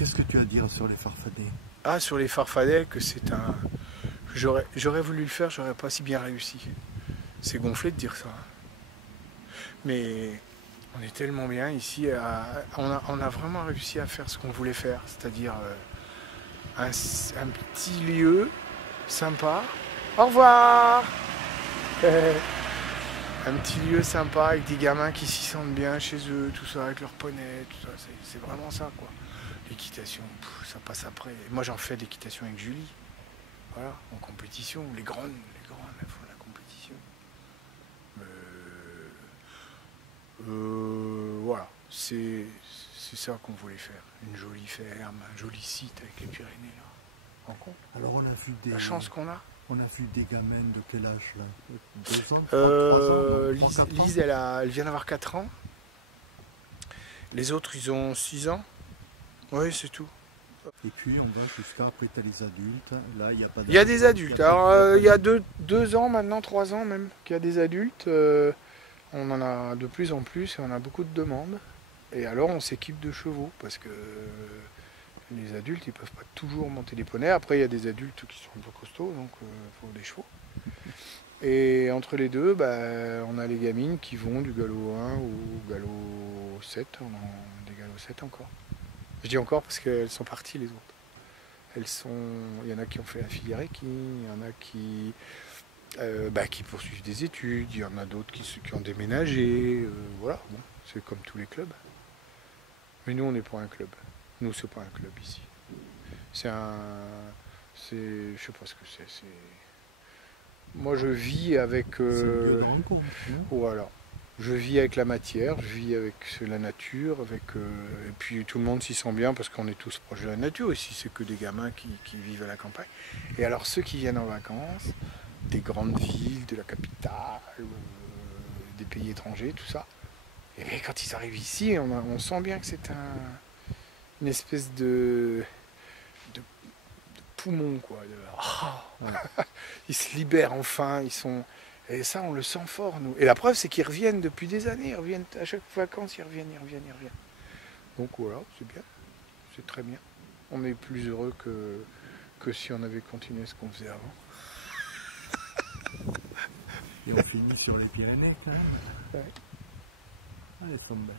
Qu'est-ce que tu as à dire sur les Farfadets? Ah, sur les Farfadets, que c'est un... J'aurais voulu le faire, j'aurais pas si bien réussi. C'est gonflé de dire ça. Mais on est tellement bien ici, on a vraiment réussi à faire ce qu'on voulait faire, c'est-à-dire un petit lieu sympa. Au revoir. Un petit lieu sympa avec des gamins qui s'y sentent bien chez eux, tout ça, avec leurs poneys, tout ça, c'est vraiment ça, quoi. L'équitation, ça passe après. Moi, j'en fais de l'équitation avec Julie, voilà, en compétition. Les grandes, elles font la compétition. Voilà, c'est ça qu'on voulait faire. Une jolie ferme, un joli site avec les Pyrénées, là. En compte. Alors, on a vu des... La chance qu'on a. On a vu des gamines de quel âge, là? 2 ans, 3 ans? Lise, elle vient d'avoir 4 ans. Les autres, ils ont 6 ans. Oui, c'est tout. Et puis, on va jusqu'à, après, tu as les adultes. Là, il n'y a pas d'adultes. Il y a des adultes. Alors, il y a 2 ans maintenant, 3 ans même, qu'il y a des adultes. On en a de plus en plus et on a beaucoup de demandes. Et alors, on s'équipe de chevaux parce que les adultes, ils peuvent pas toujours monter des poneys. Après, il y a des adultes qui sont un peu costauds, donc il faut des chevaux. Et entre les deux, on a les gamines qui vont du galop 1 au galop 7. On a des galops 7 encore. Je dis encore parce qu'elles sont parties, les autres. Il y en a qui ont fait la filière équine, il y en a qui poursuivent des études, il y en a d'autres qui ont déménagé. Voilà, bon, c'est comme tous les clubs. Mais nous, on n'est pas un club. Nous, c'est pas un club ici. Je sais pas ce que c'est. Moi, je vis avec... C'est le lieu de rencontre, non ? Voilà. Je vis avec la matière, je vis avec la nature, et puis tout le monde s'y sent bien parce qu'on est tous proches de la nature ici, c'est que des gamins qui vivent à la campagne. Et alors ceux qui viennent en vacances, des grandes villes, de la capitale, des pays étrangers, tout ça, et bien quand ils arrivent ici, on sent bien que c'est une espèce de poumon, quoi. Ils se libèrent enfin, et ça, on le sent fort, nous. Et la preuve, c'est qu'ils reviennent depuis des années. Ils reviennent à chaque vacances, ils reviennent. Donc voilà, c'est bien. C'est très bien. On est plus heureux que si on avait continué ce qu'on faisait avant. Et on finit sur les Pyrénées, quand même. Ouais. Ah, elles sont belles.